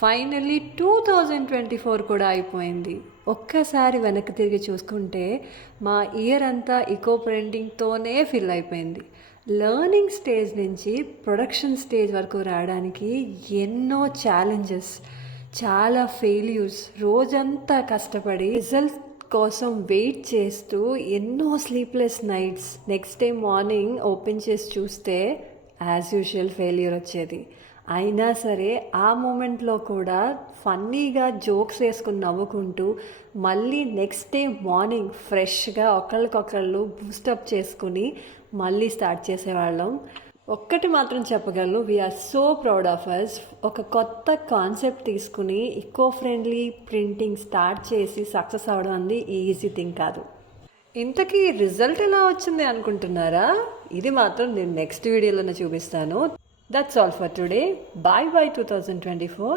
Finally 2024 కూడా అయిపోయింది. ఒక్కసారి వెనక్కి తిరిగి చూసుకుంటే మా ఇయర్ అంతా ఈకో ప్రింటింగ్తోనే ఫిల్ అయిపోయింది. లెర్నింగ్ స్టేజ్ నుంచి ప్రొడక్షన్ స్టేజ్ వరకు రావడానికి ఎన్నో ఛాలెంజెస్, చాలా ఫెయిల్యూర్స్, రోజంతా కష్టపడి రిజల్ట్ కోసం వెయిట్ చేస్తూ ఎన్నో sleepless nights, next day morning open చేసి చూస్తే యాజ్ యూజువల్ ఫెయిల్యూర్ వచ్చేది. అయినా సరే ఆ మూమెంట్లో కూడా ఫన్నీగా జోక్స్ వేసుకుని నవ్వుకుంటూ మళ్ళీ నెక్స్ట్ డే మార్నింగ్ ఫ్రెష్గా ఒకళ్ళకొకళ్ళు బూస్టప్ చేసుకుని మళ్ళీ స్టార్ట్ చేసేవాళ్ళం. ఒక్కటి మాత్రం చెప్పగలను, we are so proud of us. ఒక కొత్త కాన్సెప్ట్ తీసుకుని ఈకో ఫ్రెండ్లీ ప్రింటింగ్ స్టార్ట్ చేసి సక్సెస్ అవ్వడం అనేది ఈజీ థింగ్ కాదు. ఇంతకీ రిజల్ట్ ఎలా వచ్చింది అనుకుంటున్నారా? ఇది మాత్రం నేను నెక్స్ట్ వీడియోలోనే చూపిస్తాను. That's all for today. Bye 2024.